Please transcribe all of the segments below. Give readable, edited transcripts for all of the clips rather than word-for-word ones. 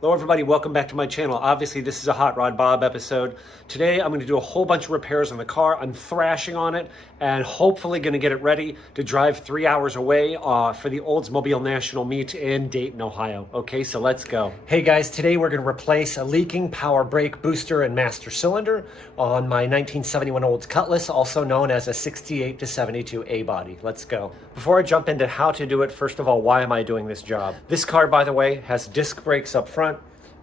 Hello everybody, welcome back to my channel. Obviously this is a Hot Rod Bob episode. Today I'm going to do a whole bunch of repairs on the car. I'm thrashing on it and hopefully going to get it ready to drive 3 hours away for the Oldsmobile National Meet in Dayton, Ohio. Okay, so let's go. Hey guys, today we're going to replace a leaking power brake booster and master cylinder on my 1971 Olds Cutlass, also known as a 68 to 72 A-body. Let's go. Before I jump into how to do it, first of all, why am I doing this job? This car, by the way, has disc brakes up front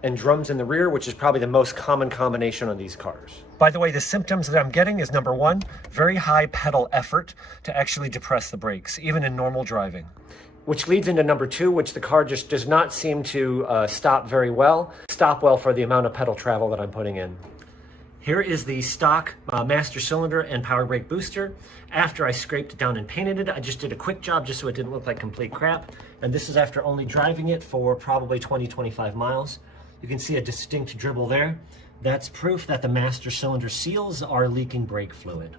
and drums in the rear, which is probably the most common combination on these cars. By the way, the symptoms that I'm getting is number one, very high pedal effort to actually depress the brakes, even in normal driving. Which leads into number two, which the car just does not seem to stop well for the amount of pedal travel that I'm putting in. Here is the stock master cylinder and power brake booster. After I scraped it down and painted it, I just did a quick job just so it didn't look like complete crap. And this is after only driving it for probably 20-25 miles. You can see a distinct dribble there. That's proof that the master cylinder seals are leaking brake fluid.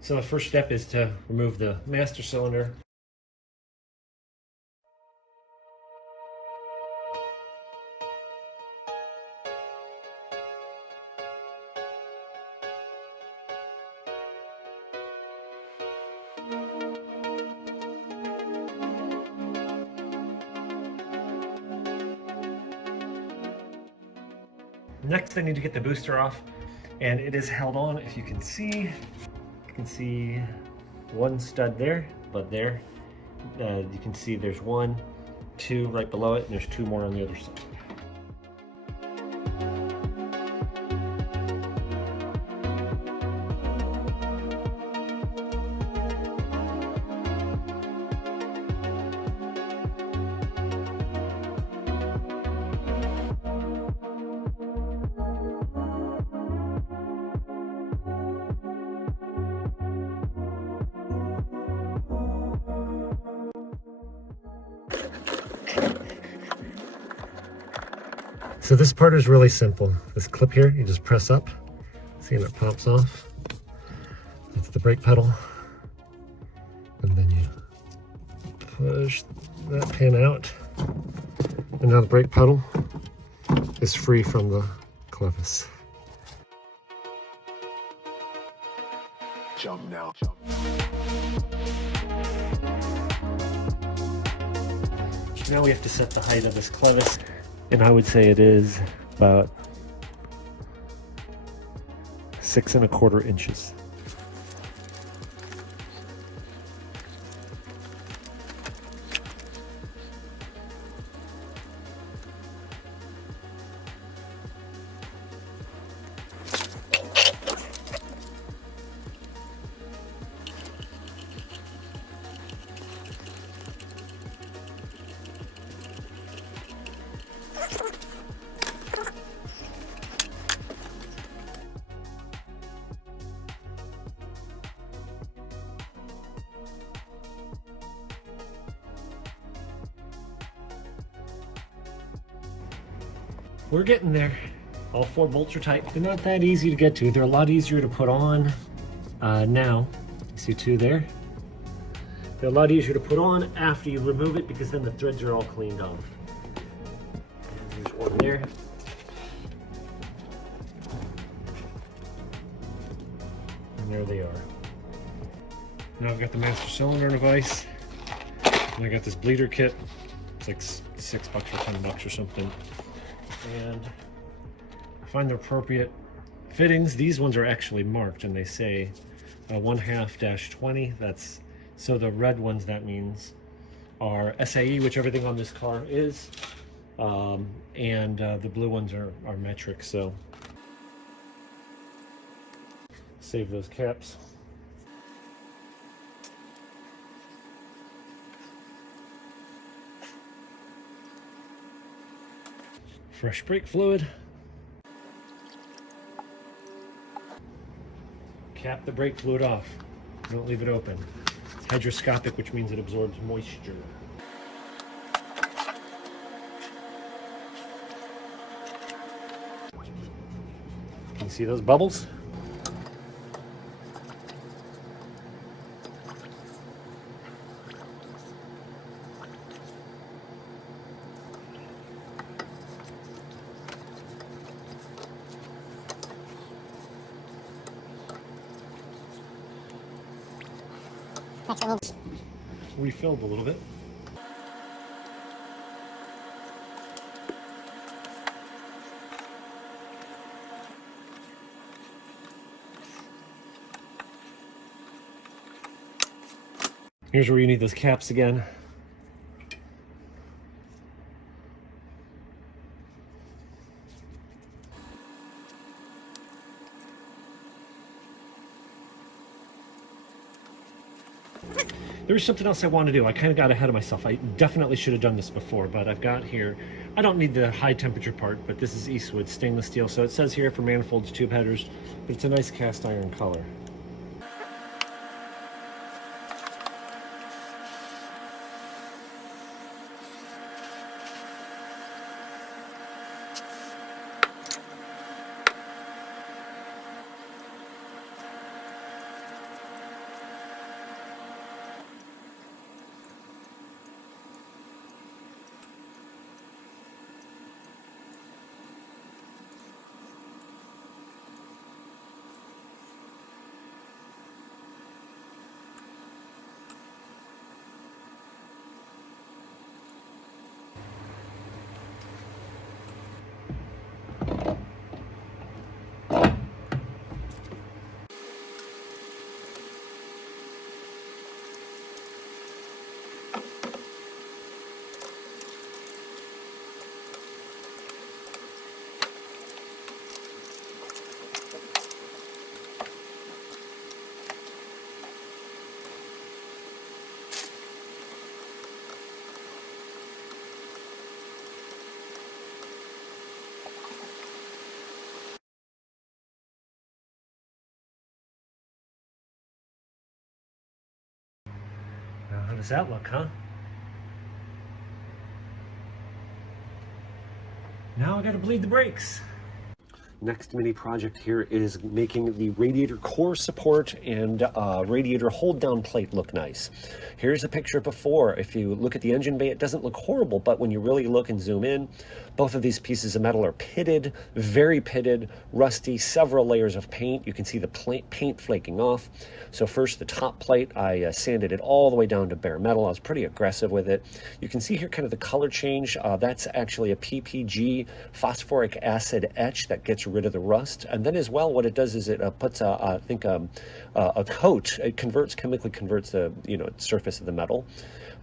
So the first step is to remove the master cylinder. Next, I need to get the booster off, and it is held on. If you can see one stud there, but there, you can see there's one, two right below it, and there's two more on the other side. So this part is really simple. This clip here, you just press up, see, and it pops off. That's the brake pedal. And then you push that pin out. And now the brake pedal is free from the clevis. Jump now. Now we have to set the height of this clevis. And I would say it is about 6 1/4 inches. We're getting there. All 4 bolts are tight. They're not that easy to get to. They're a lot easier to put on now. You see 2 there? They're a lot easier to put on after you remove it because then the threads are all cleaned off. And there's one there. And there they are. Now I've got the master cylinder device. And I got this bleeder kit. It's like $6 or $10 or something. And find the appropriate fittings. These ones are actually marked and they say 1/2-20. That's so the red ones, that means, are SAE, which everything on this car is, and the blue ones are metric. So save those caps. Fresh brake fluid. Cap the brake fluid off. Don't leave it open. It's hydroscopic, which means it absorbs moisture. Can you see those bubbles? refilled a little bit. Here's where you need those caps again. There's something else I want to do. I kind of got ahead of myself. I definitely should have done this before, but I've got here, I don't need the high temperature part, but this is Eastwood stainless steel. So it says here for manifolds, tube headers, but it's a nice cast iron color. Now, how does that look, huh? Now I gotta bleed the brakes. Next mini project here is making the radiator core support and radiator hold down plate look nice. Here's a picture before. If you look at the engine bay, it doesn't look horrible, but when you really look and zoom in, both of these pieces of metal are pitted, very pitted, rusty, several layers of paint. You can see the paint flaking off. So first the top plate, I sanded it all the way down to bare metal. I was pretty aggressive with it. You can see here kind of the color change. That's actually a PPG phosphoric acid etch that gets rid of the rust. And then as well, what it does is it puts I think a coat. It chemically converts the surface of the metal,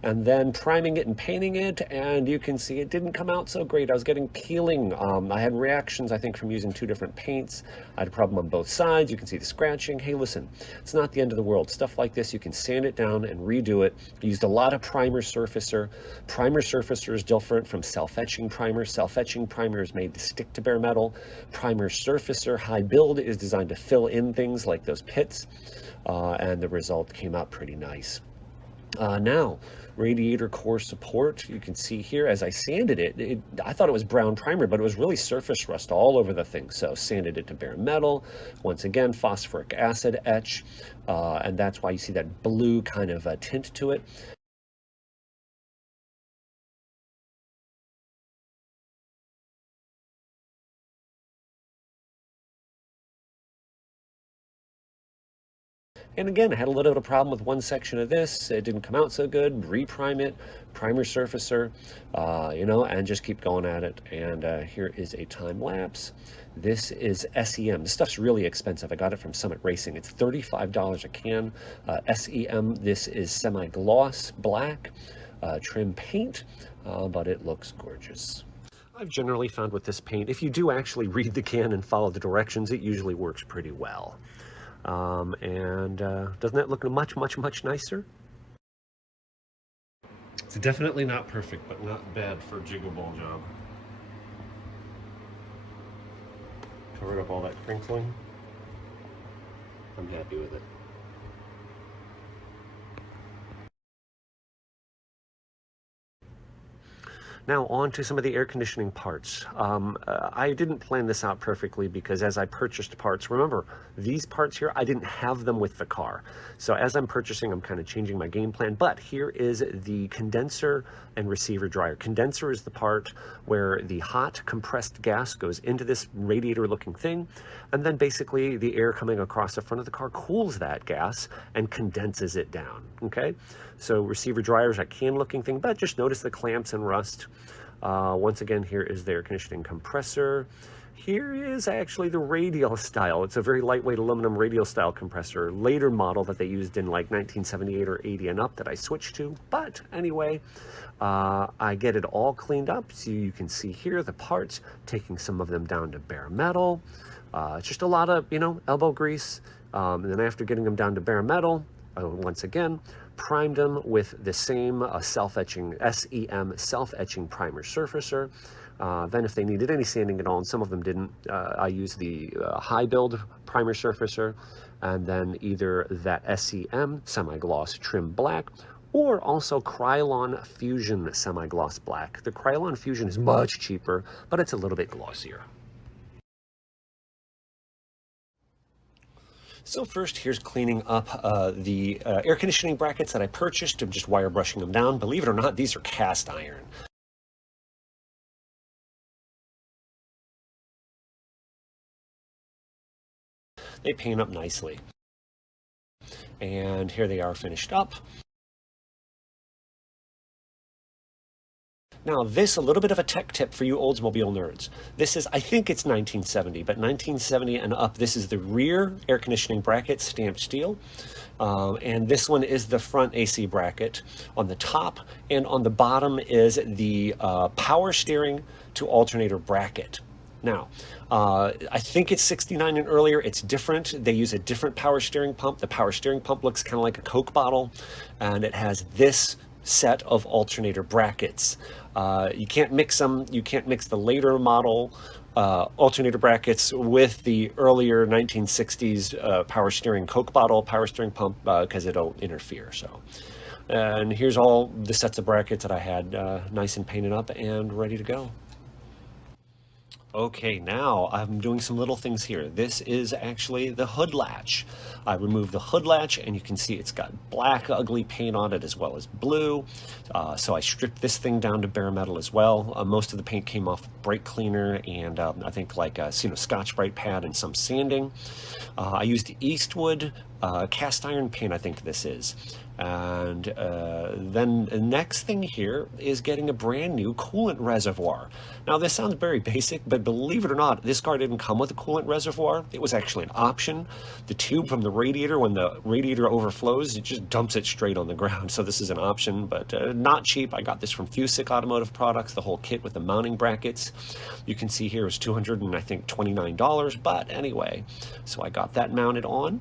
and then priming it and painting it, and you can see it didn't come out so great. I was getting peeling. I had reactions, I think, from using two different paints. I had a problem on both sides. You can see the scratching. Hey, listen, it's not the end of the world. Stuff like this, you can sand it down and redo it. I used a lot of primer surfacer. Primer surfacer is different from self-etching primer. Self-etching primer is made to stick to bare metal. Primer surfacer high build is designed to fill in things like those pits, and the result came out pretty nice. Now, radiator core support, you can see here as I sanded it, I thought it was brown primer, but it was really surface rust all over the thing. So sanded it to bare metal, once again, phosphoric acid etch, and that's why you see that blue kind of tint to it. And again, I had a little bit of a problem with one section of this. It didn't come out so good. Reprime it, primer surfacer, and just keep going at it. And here is a time lapse. This is SEM. This stuff's really expensive. I got it from Summit Racing. It's $35 a can. SEM, this is semi-gloss black trim paint, but it looks gorgeous. I've generally found with this paint, if you do actually read the can and follow the directions, it usually works pretty well. Doesn't that look much, much, much nicer? It's definitely not perfect, but not bad for a jiggle ball job. Covered up all that crinkling. I'm happy with it. Now on to some of the air conditioning parts. I didn't plan this out perfectly because as I purchased parts, remember, these parts here, I didn't have them with the car. So as I'm purchasing, I'm kind of changing my game plan. But here is the condenser and receiver dryer. Condenser is the part where the hot compressed gas goes into this radiator looking thing. And then basically the air coming across the front of the car cools that gas and condenses it down, okay? So receiver dryer is a can looking thing, but just notice the clamps and rust. Once again, here is the air conditioning compressor. Here is actually the radial style. It's a very lightweight aluminum radial style compressor, later model that they used in like 1978 or 80 and up that I switched to. But anyway, I get it all cleaned up. So you can see here the parts, taking some of them down to bare metal. Just a lot of, elbow grease. And then after getting them down to bare metal, once again, primed them with the same self-etching, SEM self-etching primer surfacer. Then if they needed any sanding at all, and some of them didn't, I used the high build primer surfacer, and then either that SEM semi-gloss trim black, or also Krylon Fusion semi-gloss black. The Krylon Fusion is much cheaper, but it's a little bit glossier. So first, here's cleaning up the air conditioning brackets that I purchased. I'm just wire brushing them down. Believe it or not, these are cast iron. They paint up nicely. And here they are finished up. Now this, a little bit of a tech tip for you Oldsmobile nerds. This is, I think it's 1970, but 1970 and up, this is the rear air conditioning bracket, stamped steel. And this one is the front AC bracket on the top, and on the bottom is the power steering to alternator bracket. Now, I think it's 69 and earlier. It's different. They use a different power steering pump. The power steering pump looks kind of like a Coke bottle, and it has this set of alternator brackets. You can't mix them. You can't mix the later model alternator brackets with the earlier 1960s power steering Coke bottle power steering pump because it'll interfere. So, and here's all the sets of brackets that I had nice and painted up and ready to go. Okay, now I'm doing some little things here. This is actually the hood latch. I removed the hood latch and you can see it's got black ugly paint on it as well as blue. So I stripped this thing down to bare metal as well. Most of the paint came off brake cleaner and I think like a Scotch-Brite pad and some sanding. I used Eastwood cast iron paint, I think this is. And then the next thing here is getting a brand new coolant reservoir. Now this sounds very basic, but believe it or not, this car didn't come with a coolant reservoir. It was actually an option. The tube from the radiator, when the radiator overflows, it just dumps it straight on the ground. So this is an option, but not cheap. I got this from Fusick Automotive Products, the whole kit with the mounting brackets. You can see here it was $229, but anyway, so I got that mounted on.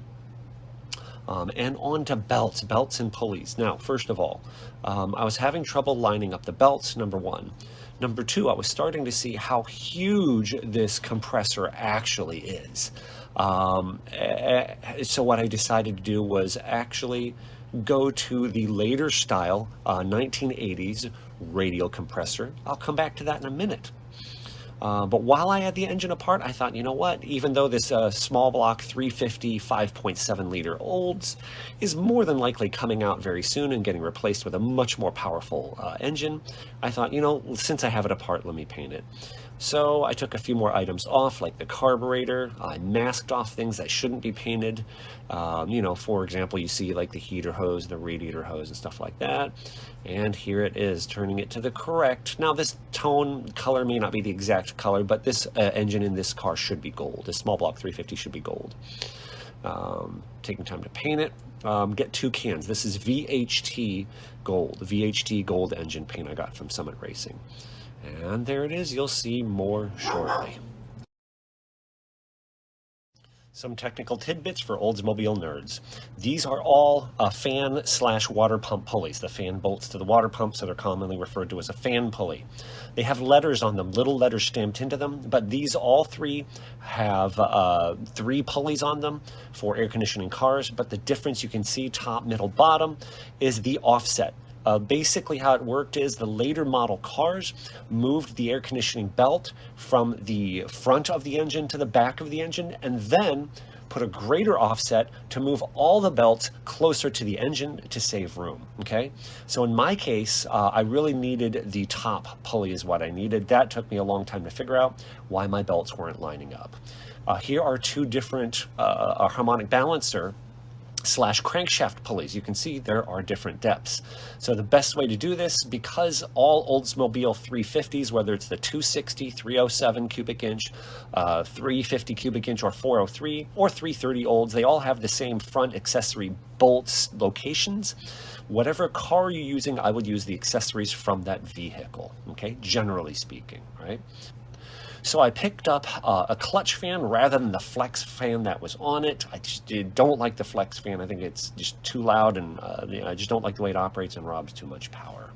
And on to belts and pulleys. Now, first of all, I was having trouble lining up the belts, number one. Number two, I was starting to see how huge this compressor actually is. So what I decided to do was actually go to the later style 1980s radial compressor. I'll come back to that in a minute. But while I had the engine apart, I thought, you know what, even though this small block 350 5.7 liter Olds is more than likely coming out very soon and getting replaced with a much more powerful engine, I thought, since I have it apart, let me paint it. So I took a few more items off, like the carburetor. I masked off things that shouldn't be painted. For example, you see like the heater hose, the radiator hose and stuff like that. And here it is, turning it to the correct. Now this tone color may not be the exact color, but this engine in this car should be gold. This small block 350 should be gold. Taking time to paint it. Get two cans. This is VHT gold engine paint I got from Summit Racing. And there it is. You'll see more shortly. Some technical tidbits for Oldsmobile nerds. These are all fan/water pump pulleys. The fan bolts to the water pump, so they're commonly referred to as a fan pulley. They have letters on them, little letters stamped into them, but these all three have 3 pulleys on them for air conditioning cars, but the difference you can see top, middle, bottom is the offset. Basically how it worked is the later model cars moved the air conditioning belt from the front of the engine to the back of the engine, and then put a greater offset to move all the belts closer to the engine to save room, okay? So in my case, I really needed the top pulley is what I needed. That took me a long time to figure out why my belts weren't lining up. Here are two different harmonic balancer / crankshaft pulleys. You can see there are different depths. So the best way to do this, because all Oldsmobile 350s, whether it's the 260, 307 cubic inch, 350 cubic inch, or 403, or 330 Olds, they all have the same front accessory bolts locations. Whatever car you're using, I would use the accessories from that vehicle, okay? Generally speaking, right? So I picked up a clutch fan rather than the flex fan that was on it. I just don't like the flex fan. I think it's just too loud, and I just don't like the way it operates and robs too much power.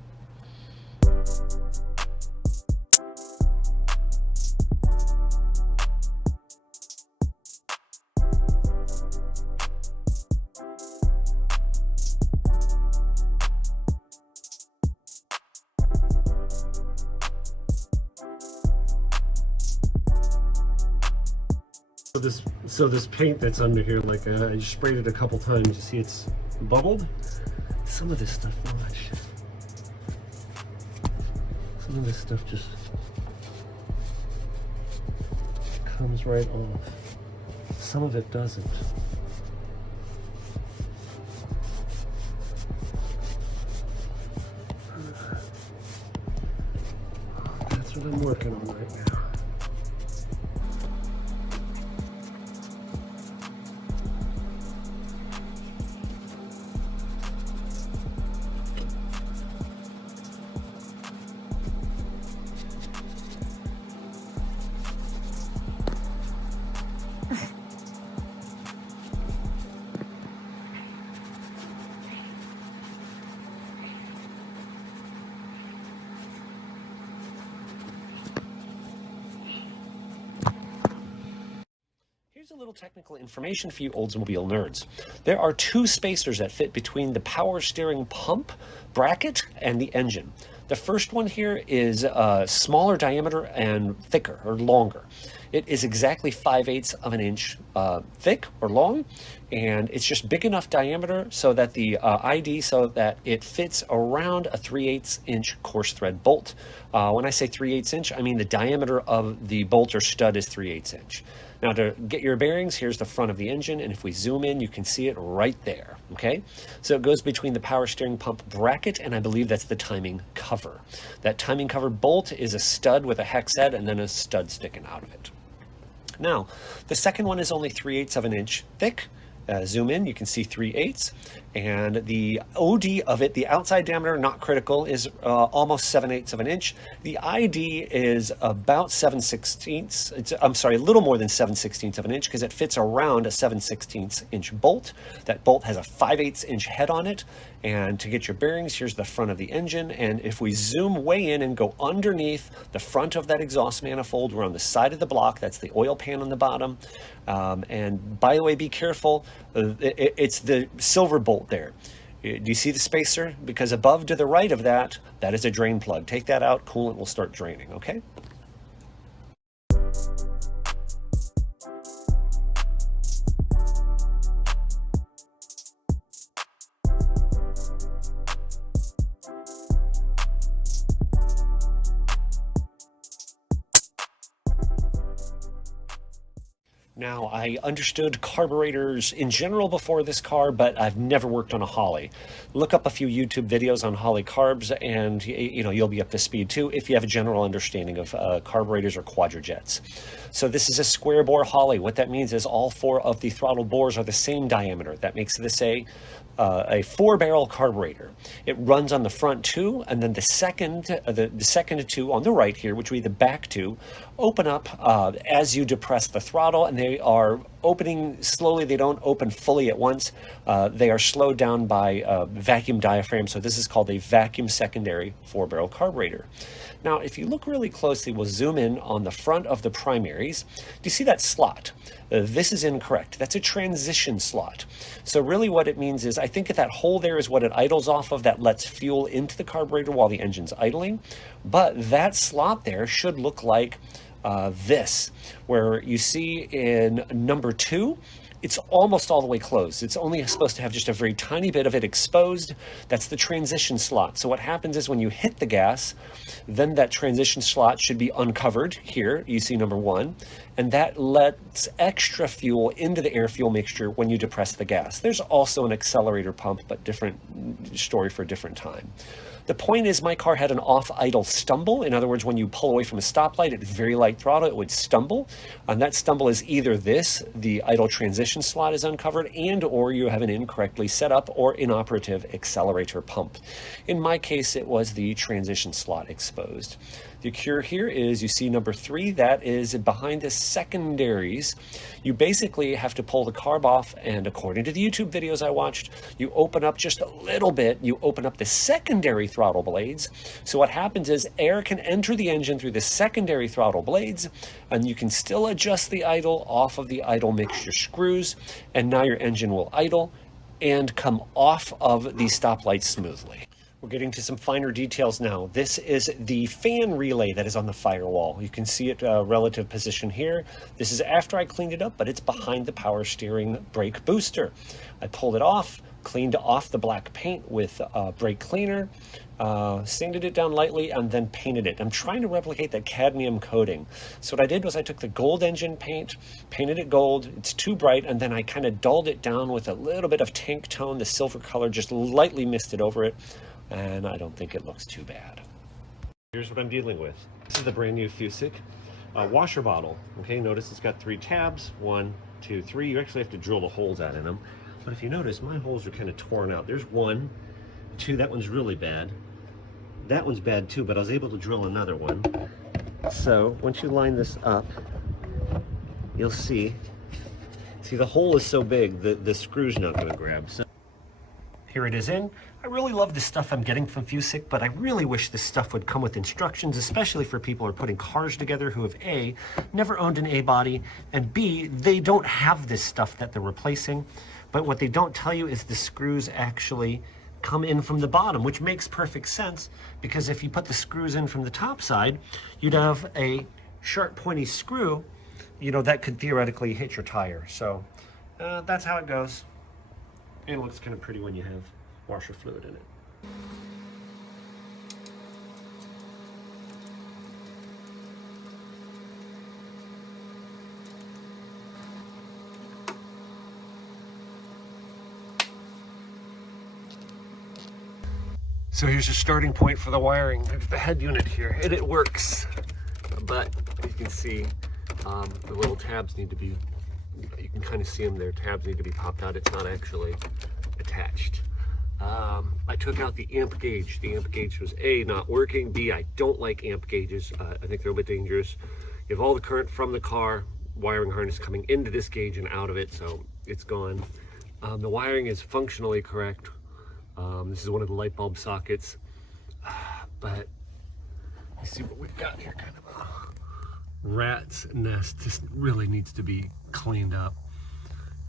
So this paint that's under here, like I just sprayed it a couple times. You see it's bubbled. Some of this stuff, watch. Some of this stuff just comes right off. Some of it doesn't. That's what I'm working on right now. Here's a little technical information for you Oldsmobile nerds. There are two spacers that fit between the power steering pump bracket and the engine. The first one here is smaller diameter and thicker or longer. It is exactly 5/8 of an inch thick or long, and it's just big enough diameter so that the ID, so that it fits around a 3/8 inch coarse thread bolt. When I say 3/8 inch, I mean the diameter of the bolt or stud is 3/8 inch. Now to get your bearings, here's the front of the engine, and if we zoom in, you can see it right there, okay? So it goes between the power steering pump bracket, and I believe that's the timing cover. That timing cover bolt is a stud with a hex head and then a stud sticking out of it. Now, the second one is only 3/8 of an inch thick. Zoom in, you can see 3/8, and the OD of it, the outside diameter, not critical, is almost 7/8 of an inch. The ID is about 7/16. I'm sorry, a little more than 7/16 of an inch, because it fits around a 7/16 inch bolt. That bolt has a 5/8 inch head on it. And to get your bearings, here's the front of the engine. And if we zoom way in and go underneath the front of that exhaust manifold, we're on the side of the block. That's the oil pan on the bottom. And by the way, be careful. It's the silver bolt there. Do you see the spacer? Because above to the right of that, that is a drain plug. Take that out, coolant will start draining, okay? Now, I understood carburetors in general before this car, but I've never worked on a Holley. Look up a few YouTube videos on Holley carbs, and you'll be up to speed too if you have a general understanding of carburetors or quadrajets. So this is a square bore Holley. What that means is all four of the throttle bores are the same diameter. That makes this a 4-barrel carburetor. It runs on the front two, and then the second two on the right here, which would be the back two, open up as you depress the throttle, and they are opening slowly. They don't open fully at once. They are slowed down by vacuum diaphragm. So this is called a vacuum secondary 4-barrel carburetor. Now, if you look really closely, we'll zoom in on the front of the primaries. Do you see that slot? This is incorrect. That's a transition slot. So really what it means is, I think that hole there is what it idles off of, that lets fuel into the carburetor while the engine's idling. But that slot there should look like this, where you see in number 2, it's almost all the way closed. It's only supposed to have just a very tiny bit of it exposed. That's the transition slot. So what happens is when you hit the gas, then that transition slot should be uncovered. Here, you see number 1, and that lets extra fuel into the air fuel mixture when you depress the gas. There's also an accelerator pump, but different story for a different time. The point is, my car had an off-idle stumble. In other words, when you pull away from a stoplight at very light throttle, it would stumble. And that stumble is either this, the idle transition slot is uncovered, and or you have an incorrectly set up or inoperative accelerator pump. In my case, it was the transition slot exposed. The cure here is, you see number 3, that is behind the secondaries. You basically have to pull the carb off, and according to the YouTube videos I watched, you open up just a little bit, you open up the secondary throttle blades. So what happens is air can enter the engine through the secondary throttle blades, and you can still adjust the idle off of the idle mixture screws, and now your engine will idle and come off of the stoplights smoothly. We're getting to some finer details now. This is the fan relay that is on the firewall. You can see it relative position here. This is after I cleaned it up, but it's behind the power steering brake booster. I pulled it off, cleaned off the black paint with brake cleaner, sanded it down lightly, and then painted it. I'm trying to replicate that cadmium coating. So what I did was I took the gold engine paint, painted it gold. It's too bright, and then I kind of dulled it down with a little bit of tank tone, the silver color, just lightly misted over it. And I don't think it looks too bad. Here's what I'm dealing with. This is the brand new Fusick washer bottle. Okay, notice it's got 3 tabs, 1, 2, 3. You actually have to drill the holes out in them. But if you notice, my holes are kind of torn out. There's 1, 2, that one's really bad. That one's bad too, but I was able to drill another one. So once you line this up, you'll see the hole is so big that the screw's not gonna grab. So here it is in. I really love the stuff I'm getting from Fusick, but I really wish this stuff would come with instructions, especially for people who are putting cars together who have A, never owned an A body, and B, they don't have this stuff that they're replacing. But what they don't tell you is the screws actually come in from the bottom, which makes perfect sense, because if you put the screws in from the top side, you'd have a sharp pointy screw, you know, that could theoretically hit your tire. So that's how it goes. And it looks kind of pretty when you have washer fluid in it. So here's your starting point for the wiring. There's the head unit here, and it works. But you can see the little tabs need to be, you can kind of see them there, tabs need to be popped out. It's not actually attached. I took out the amp gauge. The amp gauge was A, not working, B, I don't like amp gauges. I think they're a bit dangerous. You have all the current from the car wiring harness coming into this gauge and out of it, so it's gone. The wiring is functionally correct. This is one of the light bulb sockets, but you see what we've got here, kind of a rat's nest. This really needs to be cleaned up.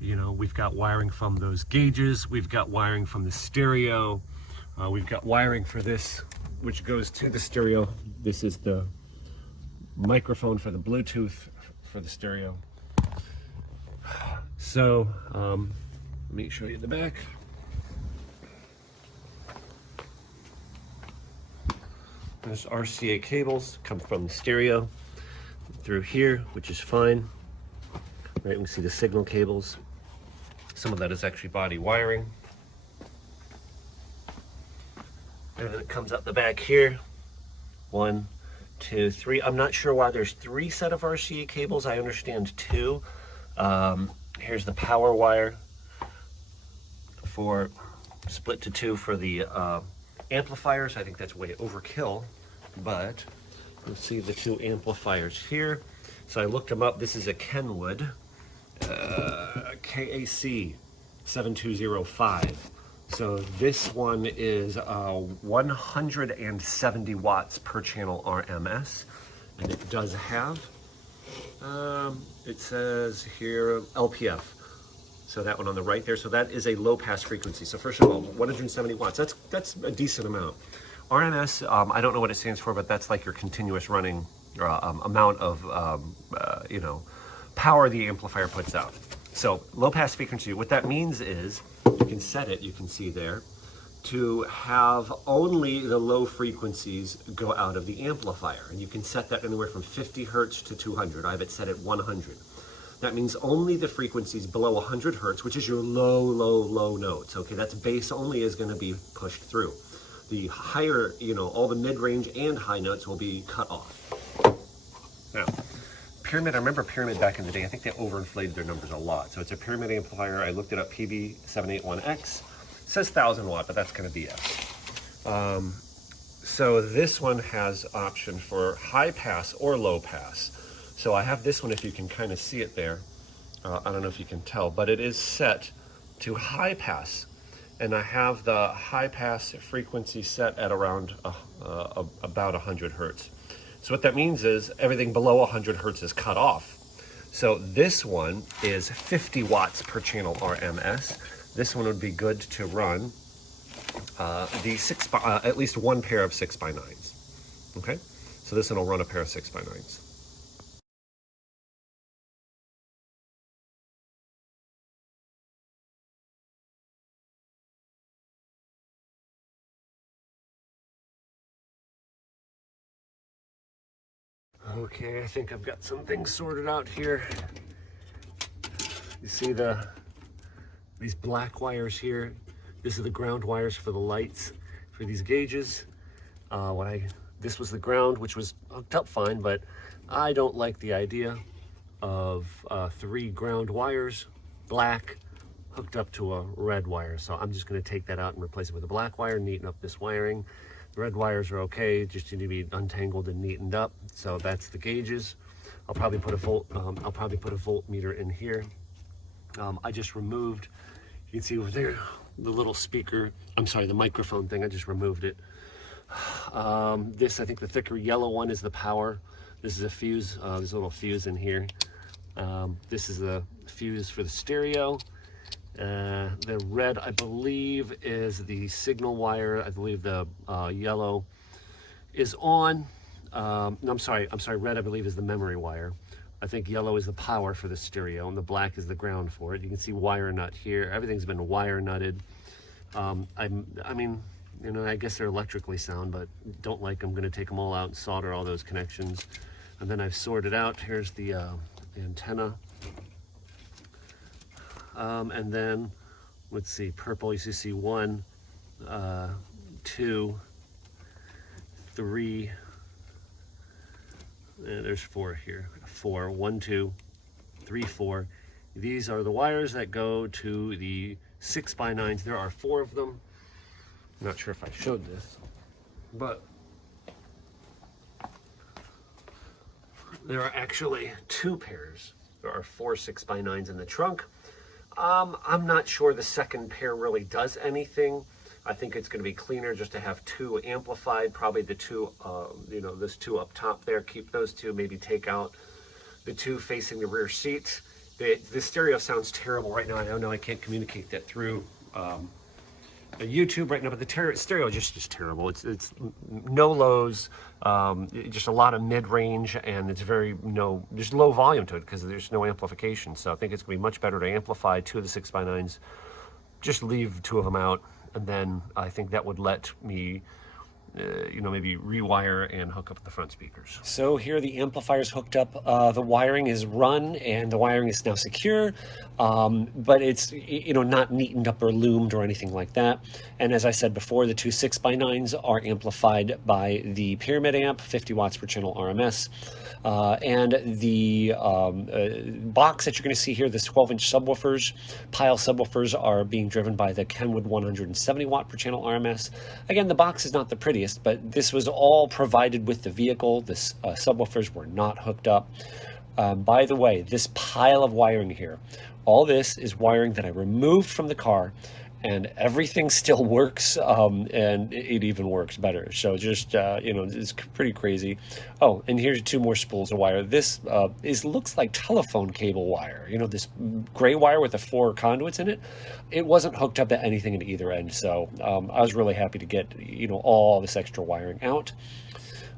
You know, we've got wiring from those gauges, we've got wiring from the stereo, we've got wiring for this, which goes to the stereo. This is the microphone for the Bluetooth for the stereo. So, let me show you the back. There's RCA cables, come from the stereo through here, which is fine. Right, we can see the signal cables. Some of that is actually body wiring. And then it comes out the back here. 1, 2, 3. I'm not sure why there's 3 set of RCA cables. I understand 2. Here's the power wire for split to 2 for the amplifiers. I think that's way overkill, but you'll see the 2 amplifiers here. So I looked them up. This is a Kenwood, KAC 7205. So this one is 170 watts per channel RMS, and it does have, it says here LPF. So that one on the right there, so that is a low pass frequency. So first of all, 170 watts, that's a decent amount. RMS, I don't know what it stands for, but that's like your continuous running amount of, you know, power the amplifier puts out. So low pass frequency, what that means is, you can set it, you can see there, to have only the low frequencies go out of the amplifier. And you can set that anywhere from 50 hertz to 200. I have it set at 100. That means only the frequencies below 100 hertz, which is your low notes. Okay, that's bass only is going to be pushed through. The higher, you know, all the mid-range and high notes will be cut off. Now, Pyramid, I remember Pyramid back in the day, I think they overinflated their numbers a lot. So it's a Pyramid amplifier. I looked it up, PB781X. It says 1000 watt, but that's kind of BS. So this one has option for high pass or low pass. So I have this one, if you can kind of see it there. I don't know if you can tell, but it is set to high pass. And I have the high pass frequency set at around about 100 hertz. So what that means is everything below 100 hertz is cut off. So this one is 50 watts per channel RMS. This one would be good to run at least one pair of 6x9s. Okay, so this one will run a pair of 6x9s. Okay, I think I've got some things sorted out here. You see these black wires here? This is the ground wires for the lights for these gauges. This was the ground, which was hooked up fine, but I don't like the idea of 3 ground wires, black, hooked up to a red wire. So I'm just going to take that out and replace it with a black wire, neaten up this wiring. The red wires are okay, just need to be untangled and neatened up. So that's the gauges. I'll probably put a voltmeter in here. I just removed, you can see over there, the little speaker, the microphone thing, I just removed it. This, I think the thicker yellow one is the power. This is a fuse, there's a little fuse in here. This is the fuse for the stereo. The red, I believe, is the signal wire. I believe the yellow is on. No, I'm sorry, red, I believe, is the memory wire. I think yellow is the power for the stereo, and the black is the ground for it. You can see wire nut here. Everything's been wire nutted. I mean, you know, I guess they're electrically sound, but don't like them. I'm going to take them all out and solder all those connections. And then I've sorted out, here's the antenna. And then, let's see, purple, you see 1, 2, 3, and there's 4 here. 4, 1, 2, 3, 4. These are the wires that go to the 6x9s. There are 4 of them. I'm not sure if I showed this, but there are actually 2 pairs. There are 4 6x9s in the trunk. I'm not sure the second pair really does anything. I think it's going to be cleaner just to have 2 amplified, probably the 2, you know, those 2 up top there, keep those 2, maybe take out the 2 facing the rear seat. The stereo sounds terrible right now. I don't know, I can't communicate that through YouTube right now, but the stereo is just terrible. It's no lows, just a lot of mid-range, and it's there's low volume to it because there's no amplification. So I think it's gonna be much better to amplify 2 of the 6x9s, just leave 2 of them out, and then I think that would let me you know, maybe rewire and hook up the front speakers. So here the amplifier's hooked up, the wiring is run, and the wiring is now secure, but it's, you know, not neatened up or loomed or anything like that. And as I said before, the 2 6x9s are amplified by the Pyramid amp, 50 watts per channel RMS. And the box that you're going to see here, this 12-inch subwoofers, pile subwoofers, are being driven by the Kenwood 170 watt per channel RMS. Again, the box is not the prettiest, but this was all provided with the vehicle. This subwoofers were not hooked up. By the way, this pile of wiring here, all this is wiring that I removed from the car, and everything still works, and it even works better. So just, you know, it's pretty crazy. Oh, and here's 2 more spools of wire. This looks like telephone cable wire, you know, this gray wire with the 4 conduits in it. It wasn't hooked up to anything at either end, so I was really happy to get, you know, all this extra wiring out.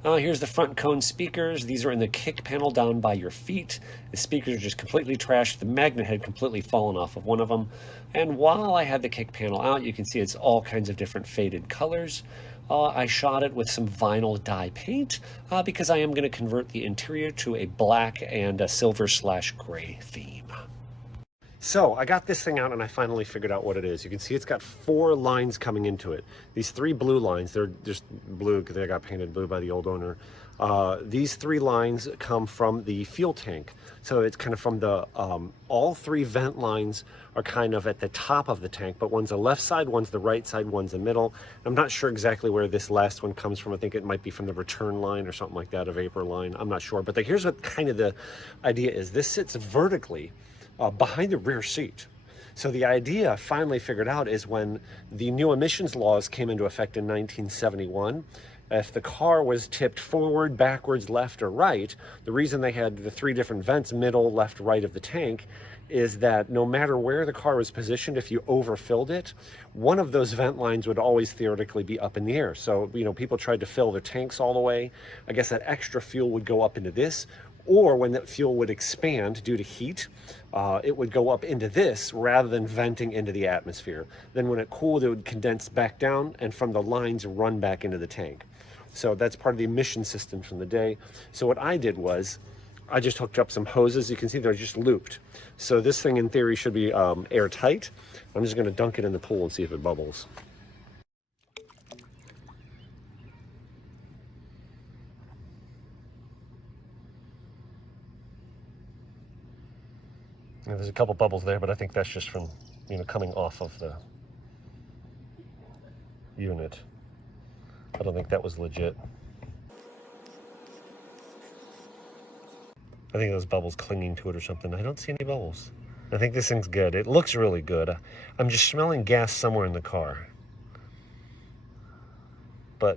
Here's the front cone speakers. These are in the kick panel down by your feet. The speakers are just completely trashed. The magnet had completely fallen off of one of them. And while I had the kick panel out, you can see it's all kinds of different faded colors. I shot it with some vinyl dye paint because I am going to convert the interior to a black and a silver/gray theme. So I got this thing out and I finally figured out what it is. You can see it's got 4 lines coming into it. These 3 blue lines, they're just blue because they got painted blue by the old owner. These 3 lines come from the fuel tank. So it's kind of from the, all 3 vent lines are kind of at the top of the tank, but one's the left side, one's the right side, one's the middle. I'm not sure exactly where this last one comes from. I think it might be from the return line or something like that, a vapor line. I'm not sure, but here's what kind of the idea is. This sits vertically behind the rear seat. So the idea I finally figured out is when the new emissions laws came into effect in 1971, if the car was tipped forward, backwards, left, or right, the reason they had the 3 different vents, middle, left, right of the tank, is that no matter where the car was positioned, if you overfilled it, one of those vent lines would always theoretically be up in the air. So, you know, people tried to fill their tanks all the way. I guess that extra fuel would go up into this, or when that fuel would expand due to heat, it would go up into this rather than venting into the atmosphere. Then when it cooled, it would condense back down and from the lines run back into the tank. So that's part of the emission system from the day. So what I did was I just hooked up some hoses. You can see they're just looped. So this thing in theory should be airtight. I'm just gonna dunk it in the pool and see if it bubbles. There's a couple bubbles there, but I think that's just from, you know, coming off of the unit. I don't think that was legit. I think those bubbles clinging to it or something. I don't see any bubbles. I think this thing's good. It looks really good. I'm just smelling gas somewhere in the car. But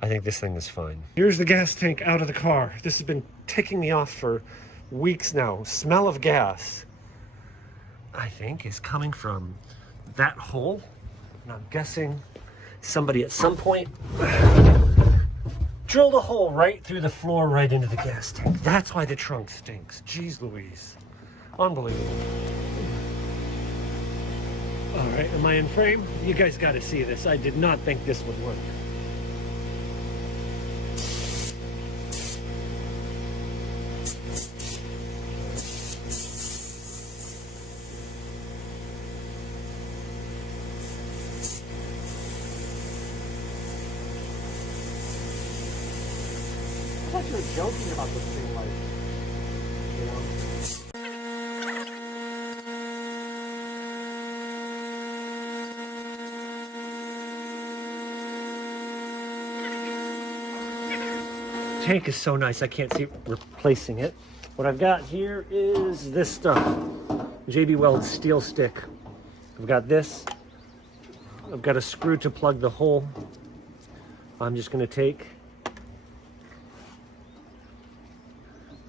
I think this thing is fine. Here's the gas tank out of the car. This has been ticking me off for weeks now. Smell of gas, I think, is coming from that hole. And I'm guessing somebody at some point drilled a hole right through the floor, right into the gas tank. That's why the trunk stinks. Jeez Louise. Unbelievable. All right, am I in frame? You guys got to see this. I did not think this would work. I thought you were joking about this thing, like, you know. Tank is so nice, I can't see replacing it. What I've got here is this stuff. JB Weld steel stick. I've got this. I've got a screw to plug the hole. I'm just gonna take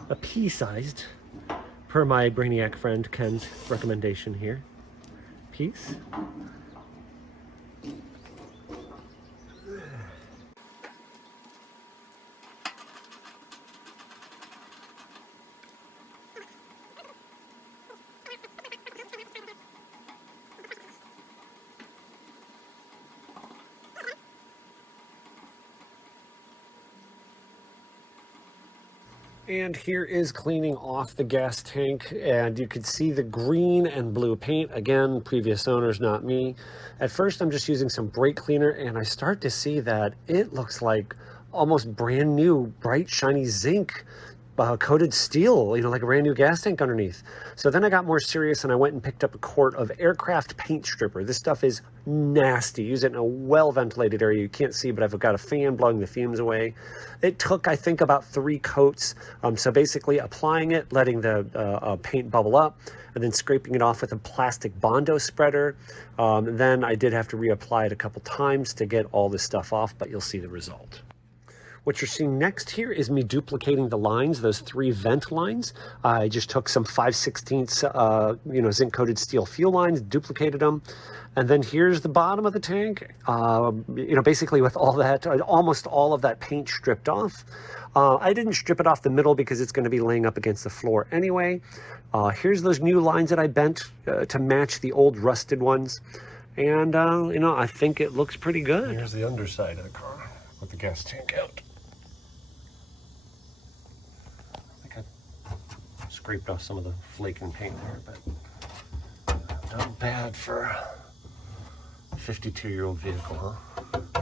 a pea-sized, per my Brainiac friend Ken's recommendation here, piece. And here is cleaning off the gas tank, and you can see the green and blue paint. Again, previous owners, not me. At first, I'm just using some brake cleaner, and I start to see that it looks like almost brand new, bright, shiny zinc coated steel, you know, like a brand new gas tank underneath. So then I got more serious and I went and picked up a quart of aircraft paint stripper. This stuff is nasty. Use it in a well-ventilated area. You can't see, but I've got a fan blowing the fumes away. It took, I think, about 3 coats. So basically applying it, letting the paint bubble up, and then scraping it off with a plastic Bondo spreader. Then I did have to reapply it a couple times to get all this stuff off, but you'll see the result. What you're seeing next here is me duplicating the lines, those 3 vent lines. I just took some 5/16 you know, zinc coated steel fuel lines, duplicated them. And then here's the bottom of the tank, you know, basically with all that, almost all of that paint stripped off. I didn't strip it off the middle because it's going to be laying up against the floor anyway. Here's those new lines that I bent to match the old rusted ones. And, you know, I think it looks pretty good. Here's the underside of the car with the gas tank out. Scraped off some of the flaking paint there, but not bad for a 52-year-old vehicle, huh?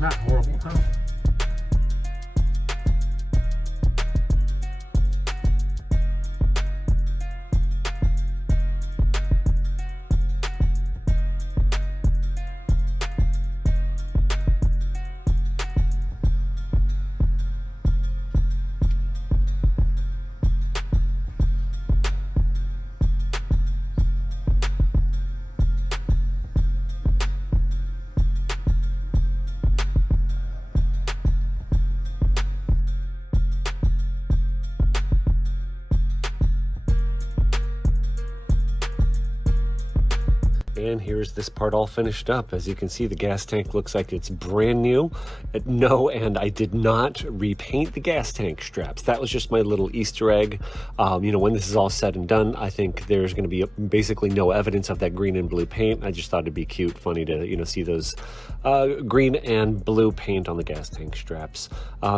Not horrible, huh? And here's this part all finished up. As you can see, the gas tank looks like it's brand new. No, and I did not repaint the gas tank straps. That was just my little Easter egg. You know, when this is all said and done, I think there's going to be basically no evidence of that green and blue paint. I just thought it'd be cute, funny to, you know, see those green and blue paint on the gas tank straps.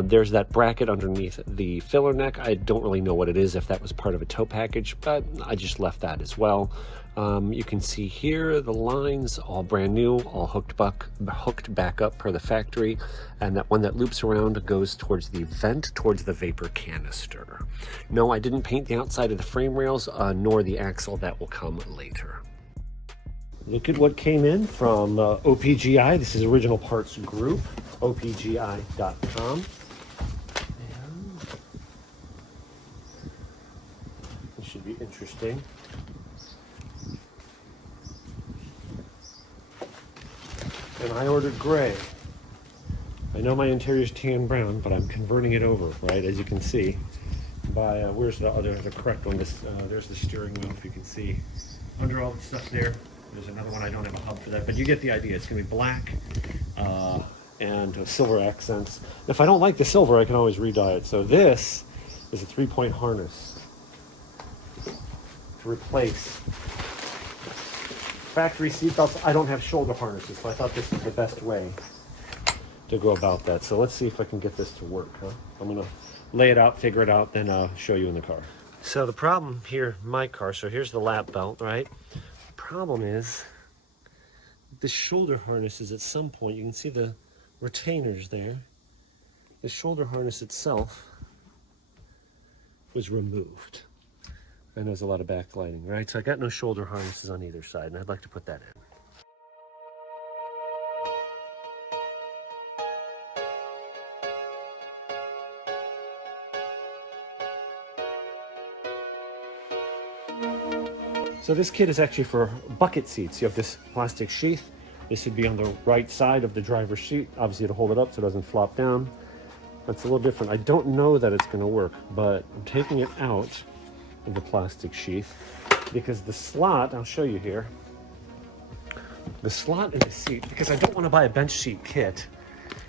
There's that bracket underneath the filler neck. I don't really know what it is, if that was part of a tow package, but I just left that as well. You can see here the lines all brand new, all hooked back up per the factory, and that one that loops around goes towards the vent, towards the vapor canister. No, I didn't paint the outside of the frame rails, nor the axle. That will come later. Look at what came in from OPGI. This is Original Parts Group, opgi.com. This should be interesting. And I ordered gray. I know my interior's tan brown, but I'm converting it over, right, as you can see. By, where's the other, the correct one? There's the steering wheel, if you can see. Under all the stuff there, there's another one. I don't have a hub for that, but you get the idea. It's gonna be black and silver accents. If I don't like the silver, I can always re-dye it. So this is a 3-point harness to replace factory seatbelts, I don't have shoulder harnesses, so I thought this was the best way to go about that. So let's see if I can get this to work, huh? I'm gonna lay it out, figure it out, then I'll show you in the car. So the problem here, my car, so here's the lap belt, right? The problem is the shoulder harnesses at some point, you can see the retainers there. The shoulder harness itself was removed. And there's a lot of backlighting, right? So I got no shoulder harnesses on either side, and I'd like to put that in. So this kit is actually for bucket seats. You have this plastic sheath. This would be on the right side of the driver's seat, obviously to hold it up so it doesn't flop down. That's a little different. I don't know that it's gonna work, but I'm taking it out of the plastic sheath because the slot, I'll show you here, the slot in the seat, because I don't want to buy a bench seat kit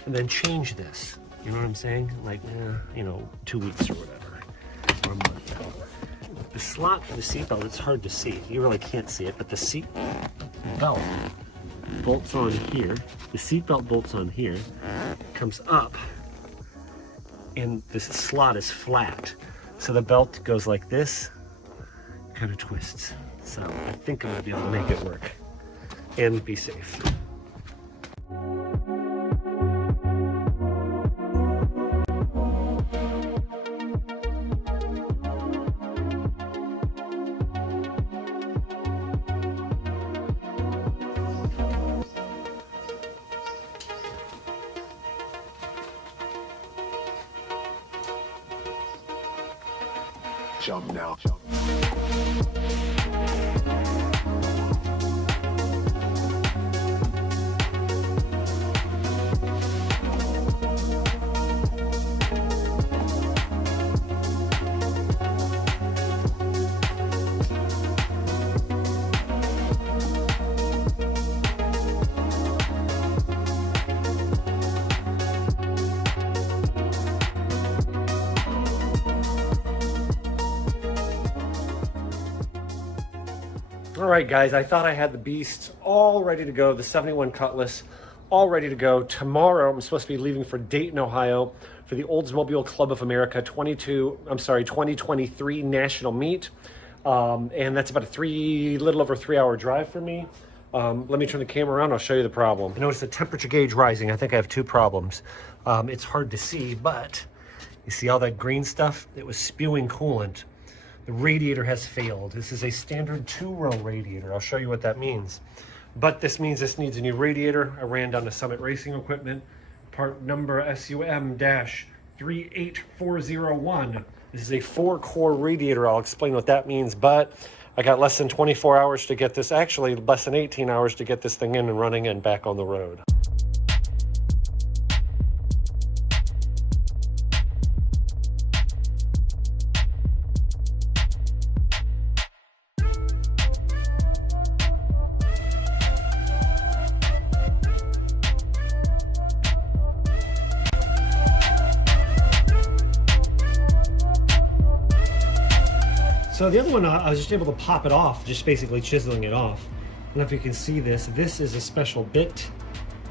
and then change this. You know what I'm saying? Like, 2 weeks or whatever, or a month. The slot for the seat belt, it's hard to see. You really can't see it, but the seat belt bolts on here. The seat belt bolts on here, comes up, and this slot is flat. So the belt goes like this, kind of twists. So I think I'm gonna be able to make it work and be safe. Jump now. All right, guys, I thought I had the beast all ready to go, the 71 Cutlass, all ready to go. Tomorrow, I'm supposed to be leaving for Dayton, Ohio for the Oldsmobile Club of America 2023 National Meet. And that's about a little over 3 hour drive for me. Let me turn the camera around, I'll show you the problem. I noticed the temperature gauge rising. I think I have two problems. It's hard to see, but you see all that green stuff? It was spewing coolant. The radiator has failed. This is a standard 2-row radiator. I'll show you what that means. But this means this needs a new radiator. I ran down to Summit Racing Equipment, part number SUM-38401. This is a 4-core radiator. I'll explain what that means, but I got less than 24 hours to get this, actually less than 18 hours to get this thing in and running and back on the road. So the other one, I was just able to pop it off, just basically chiseling it off. I don't know if you can see this. This is a special bit.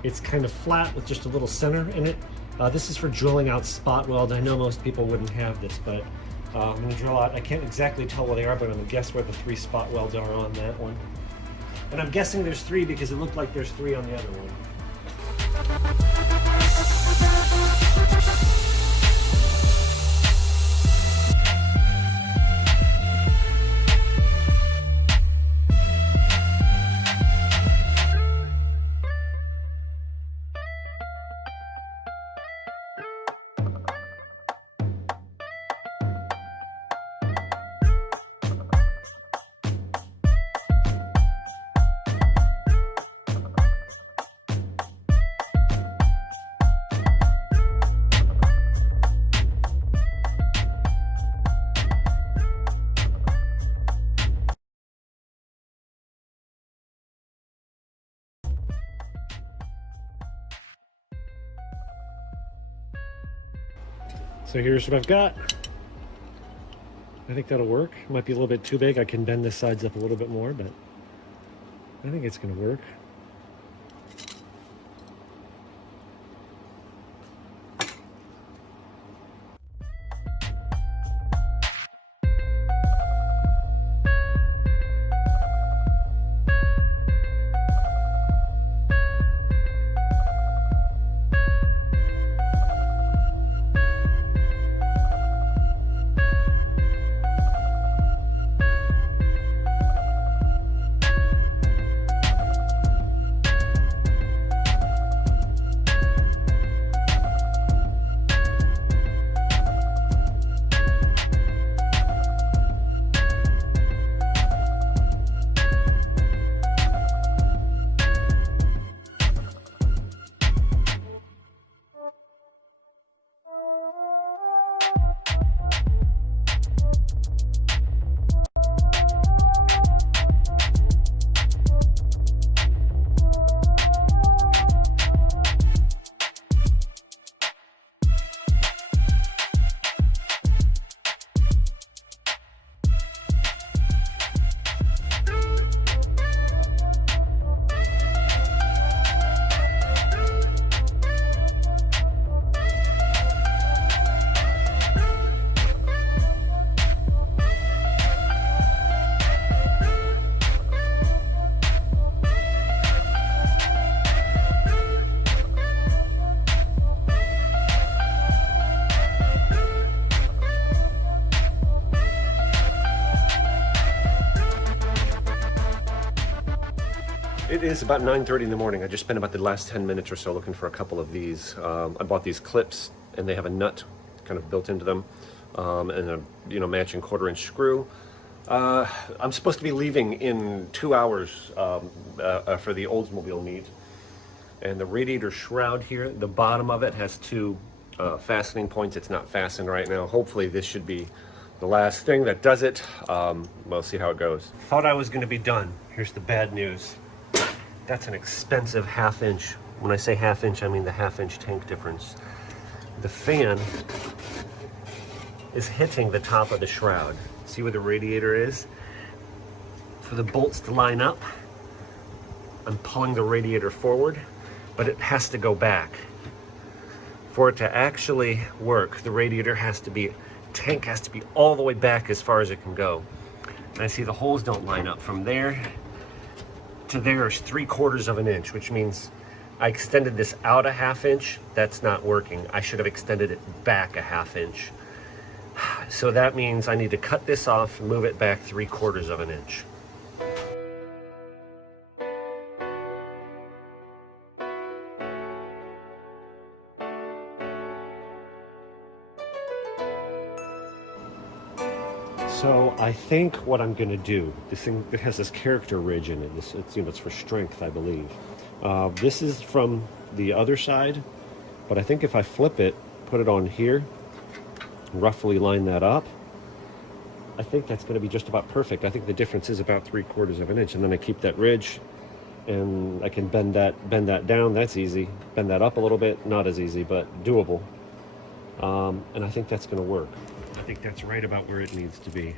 It's kind of flat with just a little center in it. This is for drilling out spot weld. I know most people wouldn't have this, but I'm going to drill out. I can't exactly tell where they are, but I'm going to guess where the 3 spot welds are on that one. And I'm guessing there's 3 because it looked like there's 3 on the other one. So here's what I've got. I think that'll work. It might be a little bit too big. I can bend the sides up a little bit more, but I think it's gonna work. It is about 9:30 in the morning. I just spent about the last 10 minutes or so looking for a couple of these. I bought these clips, and they have a nut kind of built into them, and a matching 1/4-inch screw. I'm supposed to be leaving in 2 hours for the Oldsmobile meet. And the radiator shroud here, the bottom of it has two fastening points. It's not fastened right now. Hopefully this should be the last thing that does it. We'll see how it goes. Thought I was going to be done. Here's the bad news. That's an expensive 1/2 inch. When I say 1/2 inch, I mean the 1/2 inch tank difference. The fan is hitting the top of the shroud. See where the radiator is? For the bolts to line up, I'm pulling the radiator forward, but it has to go back. For it to actually work, the radiator tank has to be all the way back as far as it can go. And I see the holes don't line up. From there to there is 3/4 of an inch, which means I extended this out a 1/2 inch. That's not working. I should have extended it back a 1/2 inch. So that means I need to cut this off and move it back 3/4 of an inch. So I think what I'm going to do, this thing, it has this character ridge in it. It's for strength, I believe. This is from the other side, but I think if I flip it, put it on here, roughly line that up, I think that's going to be just about perfect. I think the difference is about 3/4 of an inch, and then I keep that ridge, and I can bend that down. That's easy. Bend that up a little bit, not as easy, but doable. And I think that's going to work. I think that's right about where it needs to be.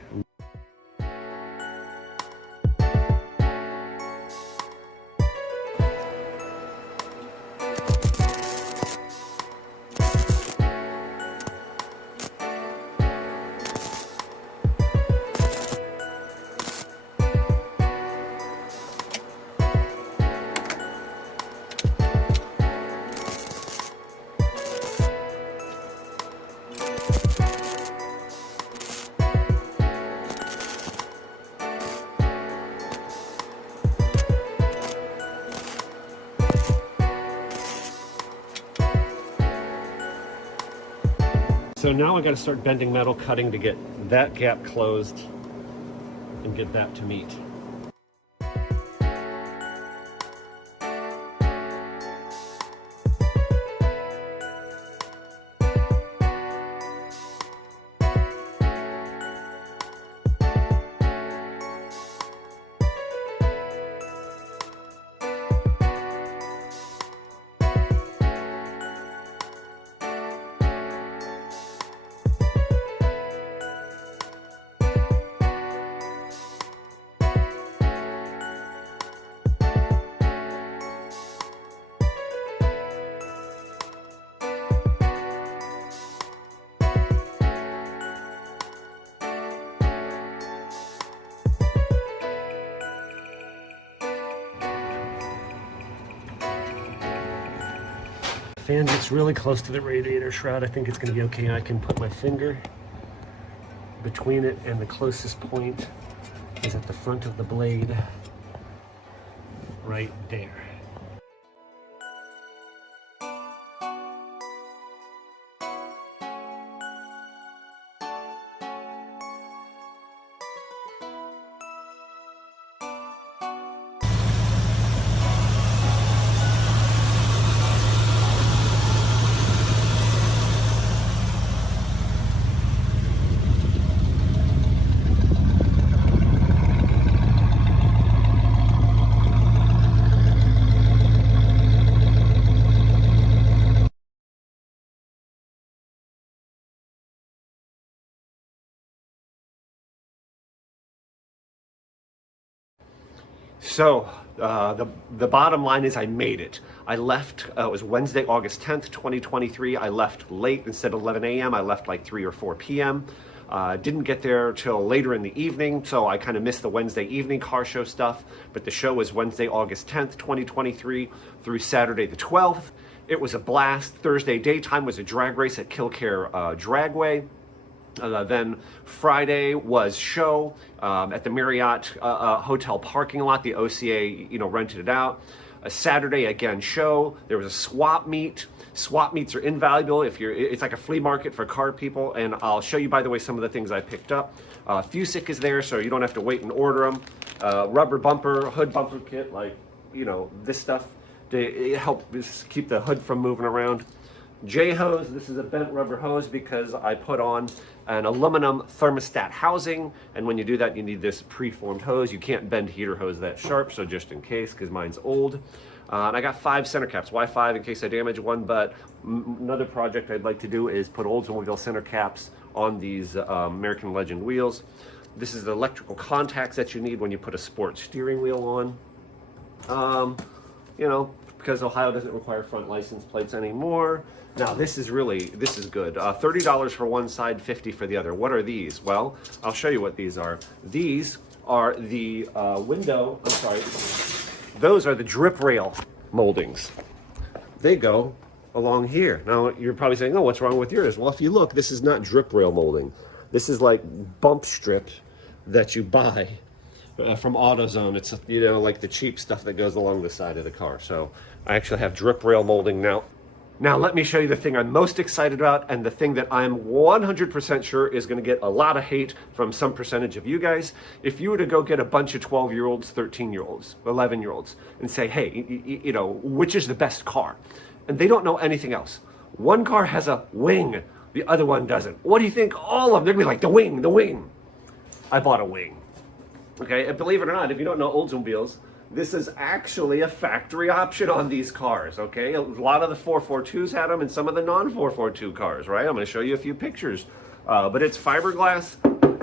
So now I got to start bending metal, cutting to get that gap closed and get that to meet. Fan gets really close to the radiator shroud. I think it's gonna be okay. I can put my finger between it, and the closest point is at the front of the blade, right there. So the bottom line is I made it. I left, it was Wednesday, August 10th, 2023. I left late. Instead of 11 a.m., I left like 3 or 4 p.m. Didn't get there till later in the evening, so I kind of missed the Wednesday evening car show stuff. But the show was Wednesday, August 10th, 2023 through Saturday the 12th. It was a blast. Thursday daytime was a drag race at Killcare Dragway. Then Friday was show at the Marriott hotel parking lot. The OCA, rented it out. Saturday again show. There was a swap meet. Swap meets are invaluable if it's like a flea market for car people. And I'll show you, by the way, some of the things I picked up. Fusic is there, so you don't have to wait and order them. Rubber bumper, hood bumper kit, like this stuff to help keep the hood from moving around. J-hose, this is a bent rubber hose because I put on an aluminum thermostat housing, and when you do that you need this preformed hose. You can't bend heater hose that sharp, so just in case, because mine's old. And I got 5 center caps. Why 5? In case I damage one, but another project I'd like to do is put Oldsmobile center caps on these American Legend wheels. This is the electrical contacts that you need when you put a sport steering wheel on. Because Ohio doesn't require front license plates anymore. Now this is good. $30 for one side, $50 for the other. What are these? Well, I'll show you what these are. These are the those are the drip rail moldings. They go along here. Now you're probably saying, oh, what's wrong with yours? Well, if you look, this is not drip rail molding. This is like bump strip that you buy from AutoZone. It's like the cheap stuff that goes along the side of the car. So I actually have drip rail molding now. Now let me show you the thing I'm most excited about, and the thing that I'm 100% sure is going to get a lot of hate from some percentage of you guys. If you were to go get a bunch of 12-year-olds, 13-year-olds, 11-year-olds and say, hey, which is the best car? And they don't know anything else. One car has a wing, the other one doesn't. What do you think? All of them, they're going to be like, the wing, the wing. I bought a wing. Okay, and believe it or not, if you don't know Oldsmobiles, this is actually a factory option on these cars, okay? A lot of the 442s had them, and some of the non-442 cars, right? I'm going to show you a few pictures. But it's fiberglass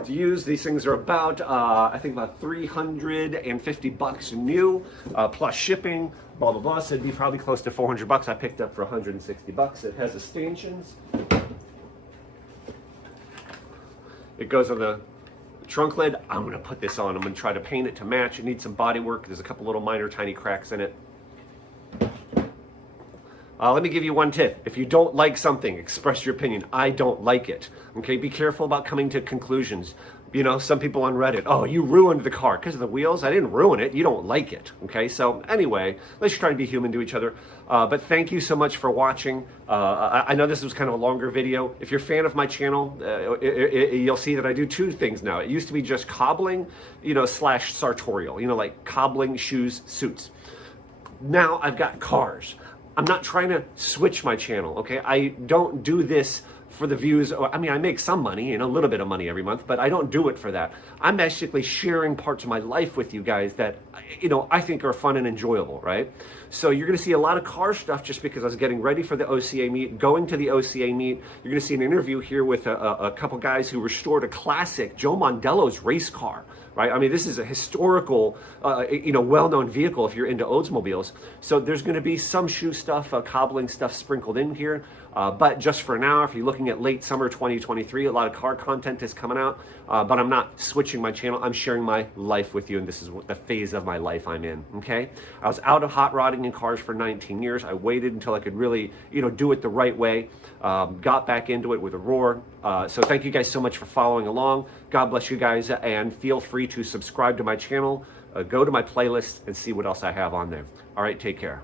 to use. These things are about, I think about $350 new, plus shipping, blah, blah, blah. So it'd be probably close to $400. I picked up for $160. It has extensions. It goes on the trunk lid. I'm going to put this on. I'm going to try to paint it to match. It needs some body work. There's a couple little minor tiny cracks in it. Let me give you one tip. If you don't like something, express your opinion. I don't like it. Okay, be careful about coming to conclusions. Some people on Reddit, oh, you ruined the car because of the wheels. I didn't ruin it. You don't like it. Okay, so anyway, let's try to be human to each other. But thank you so much for watching. I know this was kind of a longer video. If you're a fan of my channel, you'll see that I do 2 things now. It used to be just cobbling, slash sartorial, like cobbling shoes, suits. Now I've got cars. I'm not trying to switch my channel, okay? I don't do this for the views. I mean, I make some money, a little bit of money every month, but I don't do it for that. I'm basically sharing parts of my life with you guys that, I think are fun and enjoyable, right? So you're gonna see a lot of car stuff just because I was getting ready for the OCA meet, going to the OCA meet. You're gonna see an interview here with a couple guys who restored a classic Joe Mondello's race car right? I mean, this is a historical, well-known vehicle if you're into Oldsmobiles. So there's going to be some shoe stuff, cobbling stuff sprinkled in here. But just for now, if you're looking at late summer 2023, a lot of car content is coming out. But I'm not switching my channel. I'm sharing my life with you, and this is the phase of my life I'm in, okay? I was out of hot rodding in cars for 19 years. I waited until I could really, do it the right way. Got back into it with a roar. So thank you guys so much for following along. God bless you guys, and feel free to subscribe to my channel, go to my playlist, and see what else I have on there. All right, take care.